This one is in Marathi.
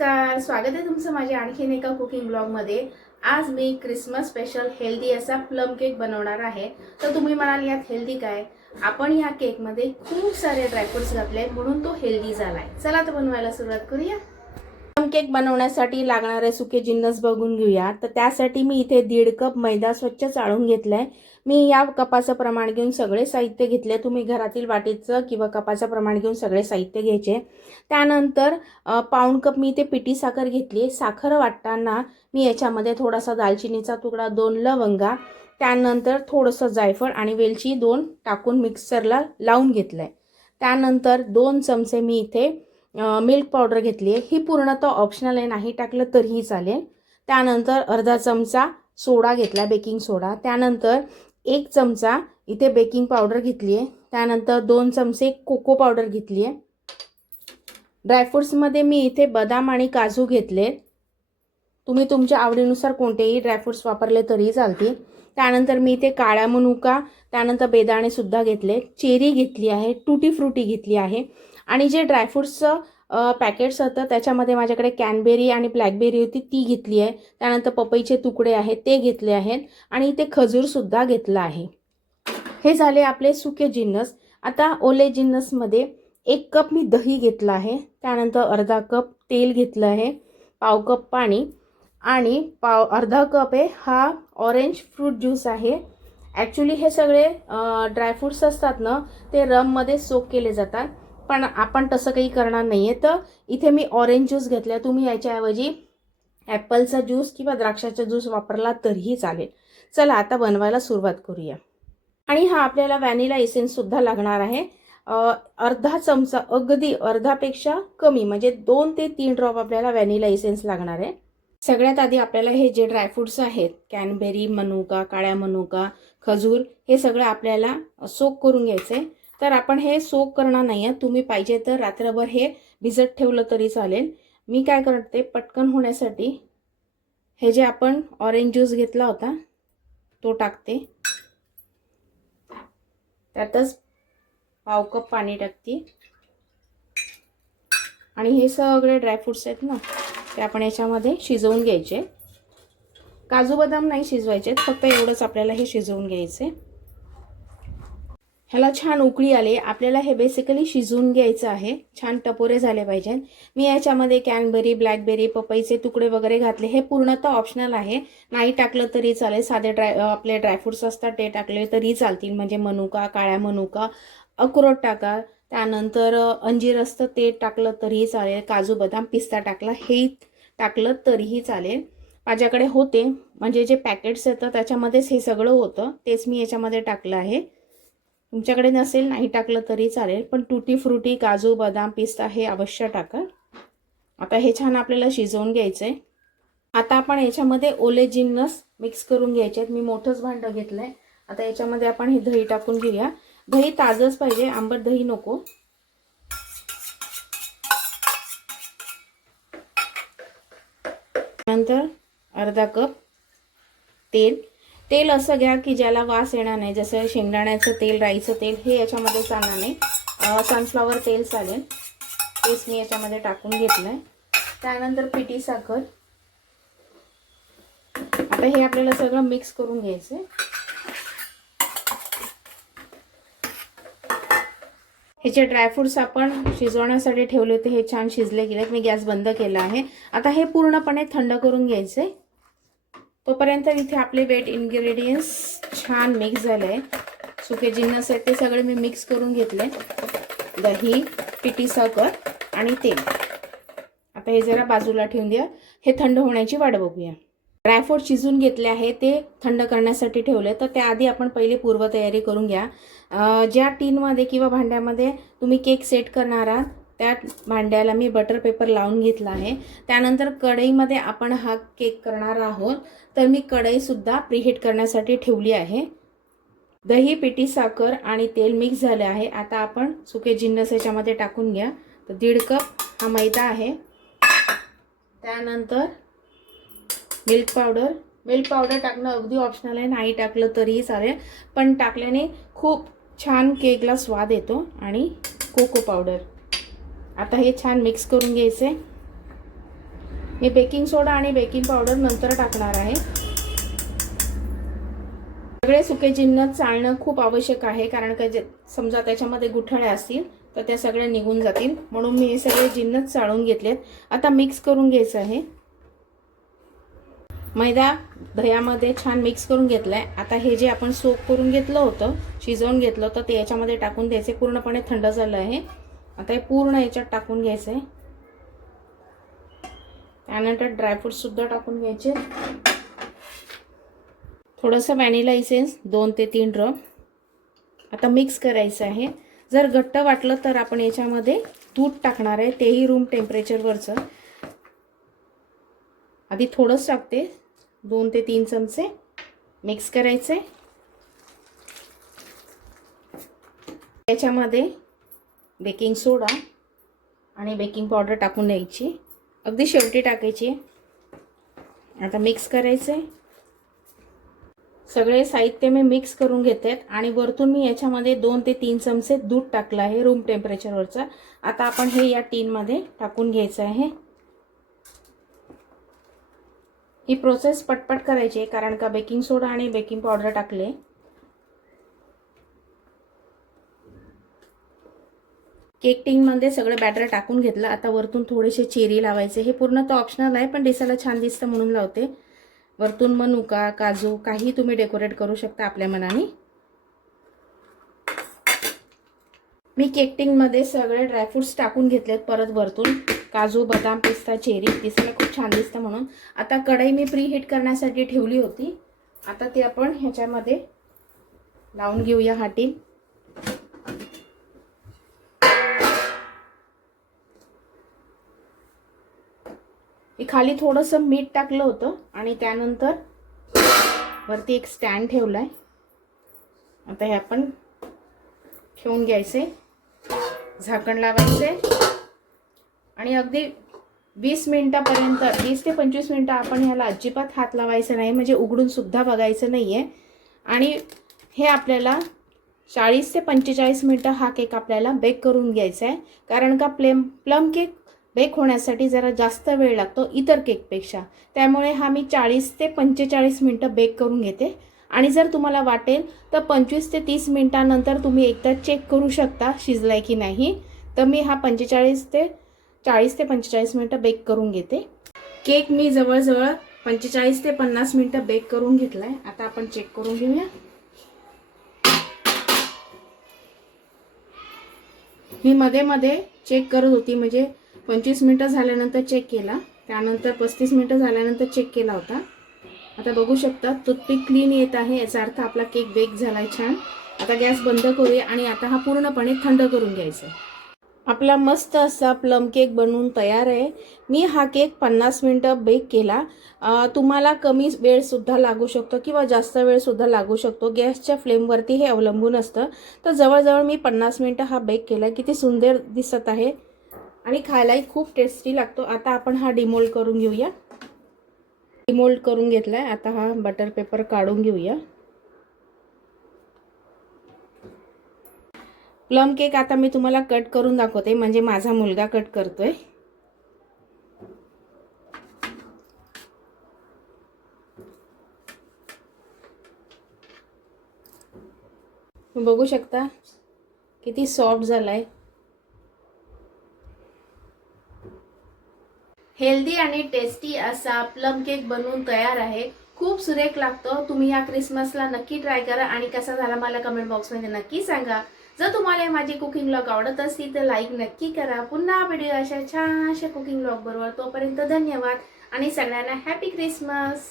नमस्कार स्वागत आहे तुमचं माझ्या आणखीन एका कुकिंग ब्लॉगमध्ये आज मी क्रिसमस स्पेशल हेल्दी असा प्लम केक बनवणार आहे. तर तुम्ही म्हणाल यात हेल्दी काय? आपण ह्या केकमध्ये खूप सारे ड्रायफ्रुट्स घातले म्हणून तो हेल्दी झाला आहे चला तर बनवायला सुरुवात करूया. प्लम केक बनवण्यासाठी लागणारे सुके जिन्नस बघून घेऊया. तर त्यासाठी मी इथे दीड कप मैदा स्वच्छ चाळून घेतलाय. मी या कपाचं प्रमाण घेऊन सगळे साहित्य घेतले. तुम्ही घरातील वाटीचं किंवा कपाचं प्रमाण घेऊन सगळे साहित्य घ्यायचे. त्यानंतर पाऊण कप मी इथे पिटी साखर घेतली. साखर वाटताना मी याच्यामध्ये थोडासा दालचिनीचा तुकडा दोन लवंगा त्यानंतर थोडंसं जायफळ आणि वेलची दोन टाकून मिक्सरला लावून घेतलं आहे त्यानंतर दोन चमचे मी इथे मिल्क पावडर घेतली आहे ही पूर्णतः ऑप्शनल आहे. नाही टाकलं तरीही चालेल. त्यानंतर अर्धा चमचा सोडा घेतला बेकिंग सोडा त्यानंतर एक चमचा इथे बेकिंग पावडर घेतली आहे त्यानंतर दोन चमचे कोको पावडर घेतली आहे ड्रायफ्रुट्समध्ये मी इथे बदाम आणि काजू घेतले तुम्ही तुमच्या आवडीनुसार कोणतेही ड्रायफ्रुट्स वापरले तरी चालतील. त्यानंतर मी इथे काळ्या मनुका त्यानंतर बेदाणेसुद्धा घेतले चेरी घेतली आहे टुटी फ्रुटी घेतली आहे. आणि जे ड्रायफ्रुट्सचं पॅकेट्स होतं त्याच्यामध्ये माझ्याकडे कॅनबेरी आणि ब्लॅकबेरी होती ती घेतली आहे. त्यानंतर पपईचे तुकडे आहेत ते घेतले आहेत. आणि ते खजूरसुद्धा घेतलं आहे. हे झाले आपले सुके जिन्नस. आता ओले जिन्नसमध्ये एक कप मी दही घेतलं आहे. त्यानंतर अर्धा कप तेल घेतलं आहे. पाव कप पाणी. आणि पाव अर्धा कप आहे हा ऑरेंज फ्रूट ज्यूस आहे. ॲक्च्युली हे सगळे ड्रायफ्रुट्स असतात ना ते रममध्ये सोक केले जातात. पण आपण तसं काही करणार नाही आहे तर इथे मी ऑरेंज ज्यूस घेतला तुम्ही याच्याऐवजी ॲपलचा ज्यूस किंवा द्राक्षाचा ज्यूस वापरला तरीही चालेल. चला आता बनवायला सुरुवात करूया. आणि हा आपल्याला व्हॅनिला इसेन्ससुद्धा लागणार आहे. अर्धा चमचा अगदी अर्धापेक्षा कमी म्हणजे दोन ते तीन ड्रॉप आपल्याला व्हॅनिला इसेन्स लागणार आहे. सगळ्यात आधी आपल्याला हे जे ड्रायफ्रुट्स आहेत कॅनबेरी मनुका काळ्या मनुका खजूर हे सगळं आपल्याला सोक करून घ्यायचं आहे तर आपण हे सोक करणार नाही आहे. तुम्ही पाहिजे तर रात्रभर हे भिजत ठेवलं तरी चालेल. मी काय करते पटकन होण्यासाठी हे जे आपण ऑरेंज ज्यूस घेतला होता तो टाकते. त्यातच पाव कप पाणी टाकते. आणि हे सगळे ड्रायफ्रुट्स आहेत ना ते आपण याच्यामध्ये शिजवून घ्यायचे. काजू बदाम नाही शिजवायचे फक्त एवढंच आपल्याला हे शिजवून घ्यायचे. ह्याला छान उकळी आली. आपल्याला हे बेसिकली शिजवून घ्यायचं आहे. छान टपोरे झाले पाहिजेत मी याच्यामध्ये कॅनबेरी ब्लॅकबेरी पपईचे तुकडे वगैरे घातले. हे पूर्णतः ऑप्शनल आहे. नाही टाकलं तरी चालेल. साधे ड्राय आपले ड्रायफ्रुट्स असतात ते टाकले तरी चालतील. म्हणजे मनुका काळ्या मनुका अक्रोट टाका. त्यानंतर अंजीर असतं ते टाकलं तरीही चालेल. काजू बदाम पिस्ता टाकला हे टाकलं तरीही चालेल. माझ्याकडे होते. म्हणजे जे पॅकेट्स येतं त्याच्यामध्येच हे सगळं होतं. तेच मी याच्यामध्ये टाकलं आहे. तुमच्याकडे नसेल नाही टाकलं तरी चालेल पण तुटी फ्रुटी काजू बदाम पिस्ता हे अवश्य टाका. आता हे छान आपल्याला शिजवून घ्यायचं आहे आता आपण याच्यामध्ये ओले जिन्नस मिक्स करून घ्यायचे आहेत. मी मोठंच भांडं घेतलं आहे आता याच्यामध्ये आपण हे दही टाकून घेऊया. दही ताजंच पाहिजे आंबट दही नको. नंतर अर्धा कप तेल. तेल असं घ्या की ज्याला वास येणार नाही. जसं शेंगदाण्याचं तेल राईचं तेल हे याच्यामध्ये चालणार नाही. सनफ्लॉवर तेल चालेल. तेच मी याच्यामध्ये टाकून घेतलं आहे त्यानंतर पिठी साखर. आता हे आपल्याला सगळं मिक्स करून घ्यायचं ह्याचे ड्रायफ्रुट्स आपण शिजवण्यासाठी ठेवले होते. हे छान शिजले गेलेत. मी गॅस बंद केला आहे. आता हे पूर्णपणे थंड करून घ्यायचे तोपर्यंत इथे आपले वेट इन्ग्रेडियंट्स छान मिक्स झाले. आहे सुके जिन्नस आहेत ते सगळे मी मिक्स करून घेतले. दही पिठी साखर आणि तेल. आता हे जरा बाजूला ठेवून द्या. हे थंड होण्याची वाट बघूया. ड्रायफ्रूट शिजून घेतले आहे ते थंड करण्यासाठी ठेवले. तर त्याआधी आपण पहिले पूर्वतयारी करून घ्या. ज्या टीनमध्ये किंवा भांड्यामध्ये तुम्ही केक सेट करणार आहात त्या भांड्याला मी बटर पेपर लावून घेतला आहे. त्यानंतर कढईमध्ये आपण हा केक करणार आहोत. तर मी कढईसुद्धा प्रीहीट करण्यासाठी ठेवली आहे. दही पिठी साखर आणि तेल मिक्स झाले आहे. आता आपण सुके जिन्नस याच्यामध्ये टाकून घ्या. तर दीड कप हा मैदा आहे. त्यानंतर मिल्क पावडर मिल्क पावडर टाकणं अगदी ऑप्शनल आहे. नाही टाकलं तरीही चालेल. पण टाकल्याने खूप छान केकला स्वाद येतो आणि कोको पावडर आता हे छान मिक्स करून घ्यायचे. मी बेकिंग सोडा आणि बेकिंग पावडर नंतर टाकणार आहे. सगळे सुके जिन्न चाळणं खूप आवश्यक आहे कारण का जे समजा त्याच्यामध्ये गुठळ्या असतील तर त्या सगळ्या निघून जातील. म्हणून मी हे सगळे जिन्नच चाळून घेतलेत. आता मिक्स करून घ्यायचं आहे. मैदा दह्यामध्ये छान मिक्स करून घेतलाय. आता हे जे आपण सोप करून घेतलं होतं शिजवून घेतलं होतं ते याच्यामध्ये टाकून द्यायचे. पूर्णपणे थंड झालं आहे. आता हे पूर्ण याच्यात टाकून घ्यायचं आहे त्यानंतर ड्रायफ्रूटसुद्धा टाकून घ्यायचे. थोडंसं व्हॅनिला इसेन्स दोन ते तीन ड्रम. आता मिक्स करायचं आहे. जर घट्ट वाटलं तर आपण याच्यामध्ये दूध टाकणार आहे. तेही रूम टेम्परेचरवरचं आधी थोडंच टाकते. दोन ते तीन चमचे मिक्स करायचे. याच्यामध्ये बेकिंग सोडा आणि बेकिंग पावडर टाकून द्यायची. अगदी शेवटी टाकायची. आता मिक्स करायचे सगळे साहित्य मी मिक्स करून घेते आणि वरतून मी याच्यामध्ये दोन ते तीन चमचे दूध टाकलं आहे रूम टेम्परेचरवरचं आता आपण हे या टीनमध्ये टाकून घ्यायचं आहे. ही प्रोसेस पटपट करायची आहे कारण का बेकिंग सोडा आणि बेकिंग पावडर टाकले. केक टिंगमध्ये सगळं बॅटर टाकून घेतलं. आता वरतून थोडेसे चेरी लावायचे. हे पूर्ण तर ऑप्शनल आहे पण दिसायला छान दिसतं म्हणून लावते. वरतून मनुका काजू काही तुम्ही डेकोरेट करू शकता आपल्या मनाने. मी केक टिंगमध्ये सगळे ड्रायफ्रुट्स टाकून घेतलेत परत वरतून. काजू बदाम पिस्ता चेरी दिसायला खूप छान दिसतं म्हणून. आता कढई मी प्री हीट करण्यासाठी ठेवली होती. आता ती आपण ह्याच्यामध्ये लावून घेऊया हाटी. मी खाली थोडंसं मीठ टाकलं होतं आणि त्यानंतर वरती एक स्टँड ठेवला आहे आता हे आपण ठेवून घ्यायचे झाकण लावायचे. आणि अगदी वीस मिनटापर्यंत वीस ते पंचवीस मिनटं आपण ह्याला अजिबात हात लावायचं नाही म्हणजे उघडून सुद्धा बघायचं नाही आहे आणि हे आपल्याला चाळीस ते पंचेचाळीस मिनटं हा केक आपल्याला बेक करून घ्यायचा आहे. कारण का प्लेम प्लम केक बेक होण्यासाठी जरा जास्त वेळ लागतो इतर केकपेक्षा. त्यामुळे हा मी चाळीस ते पंचेचाळीस मिनटं बेक करून घेते. आणि जर तुम्हाला वाटेल तर पंचवीस ते तीस मिनटानंतर तुम्ही एकदा चेक करू शकता शिजलाय की नाही. तर मी हा पंचेचाळीस ते चाळीस ते पंचेचाळीस मिनटं बेक करून घेते. केक मी जवळजवळ पंचेचाळीस ते पन्नास मिनटं बेक करून घेतलाय. आता आपण चेक करून घेऊया. मी मध्ये मध्ये चेक करत होती. म्हणजे पंचवीस मिनटं झाल्यानंतर चेक केला. त्यानंतर पस्तीस मिनटं झाल्यानंतर चेक केला होता. आता बघू शकता टूथपिक क्लीन येत आहे याचा अर्थ आपला केक बेक झालाय छान. आता गॅस बंद करूया आणि आता हा पूर्णपणे थंड करून घ्यायचा आपला मस्त असा प्लम केक बनवून तयार आहे. मी हा केक पन्नास मिनटं बेक केला. तुम्हाला कमी वेळसुद्धा लागू शकतो किंवा जास्त वेळसुद्धा लागू शकतो. गॅसच्या फ्लेमवरती हे अवलंबून असतं. तर जवळजवळ मी पन्नास मिनटं हा बेक केला. किती सुंदर दिसत आहे. आणि खायलाही खूप टेस्टी लागतो. आता आपण हा डिमोल्ड करून घेऊया. डिमोल्ड करून घेतलाय. आता हा बटर पेपर काढून घेऊया. प्लम केक आता मी तुम्हाला कट करून दाखवते. म्हणजे माझा मुलगा कट करतोय. बघू शकता किती सॉफ्ट झालाय. हेल्दी आणि टेस्टी असा प्लम केक बनवून तयार आहे. खूप सुरेख लागतो. तुम्ही या क्रिसमसला नक्की ट्राय करा आणि कसा झाला मला कमेंट बॉक्समध्ये नक्की सांगा. जर तुम्हाला माझी कुकिंग ब्लॉग आवडत असतील तर लाईक नक्की करा. पुन्हा व्हिडिओ अशा छान अशा कुकिंग ब्लॉग बरोबर तोपर्यंत धन्यवाद आणि सगळ्यांना हॅपी क्रिसमस